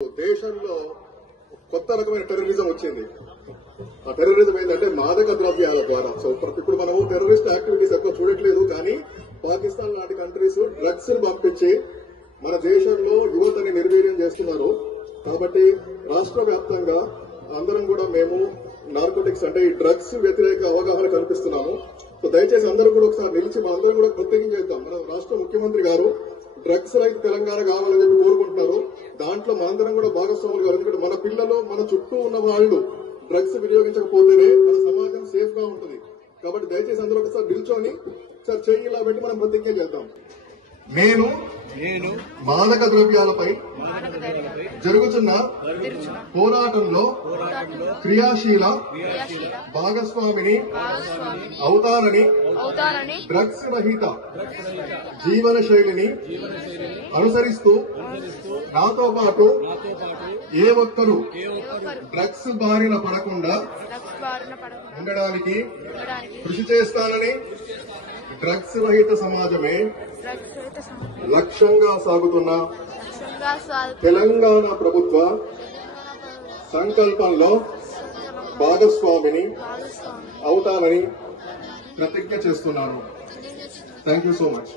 దేశంలో కొత్త రకమైన టెర్రరిజం వచ్చింది. ఆ టెర్రరిజం ఏంటంటే మాదక ద్రవ్యాల ద్వారా. సో ఇప్పుడు మనము టెర్రరిస్ట్ యాక్టివిటీస్ ఎక్కువ చూడట్లేదు, కానీ పాకిస్తాన్ లాంటి కంట్రీస్ డ్రగ్స్ ని పంపించి మన దేశంలో యువతని నిర్వీర్యం చేస్తున్నారు. కాబట్టి రాష్ట్ర వ్యాప్తంగా అందరం కూడా మేము నార్కోటిక్స్ అంటే ఈ డ్రగ్స్ వ్యతిరేక అవగాహన కల్పిస్తున్నాము. సో దయచేసి అందరూ కూడా ఒకసారి నిలిచి మా అందరం కూడా ప్రత్యేకించేద్దాం. మన రాష్ట్ర ముఖ్యమంత్రి గారు డ్రగ్స్ రైతు తెలంగాణ కావాలని చెప్పి కోరుకుంటున్నారు. దాంట్లో మనందరం కూడా భాగస్వాములు కావాలి. ఎందుకంటే మన పిల్లలు, మన చుట్టూ ఉన్న వాళ్ళు డ్రగ్స్ వినియోగించకపోతేనే మన సమాజం సేఫ్ గా ఉంటుంది. కాబట్టి దయచేసి అందరూ ఒకసారి నిల్చొని ఒకసారి చేయి ఇలా పెట్టి మనం ప్రతిజ్ఞ చేద్దాం. నేను మాదక ద్రవ్యాలపై జరుగుతున్న పోరాటంలో క్రియాశీల భాగస్వామిని అవుతానని, డ్రగ్స్ రహిత జీవన శైలిని అనుసరిస్తూ నాతో పాటు ఏ ఒక్కరూ డ్రగ్స్ బారిన పడకుండా ఉండడానికి కృషి చేస్తానని, డ్రగ్స్ రహిత సమాజమే లక్ష్యంగా సాగుతున్న తెలంగాణ ప్రభుత్వ సంకల్పంలో భాగస్వామిని అవుతానని ప్రతిజ్ఞ చేస్తున్నాను. Thank you so much.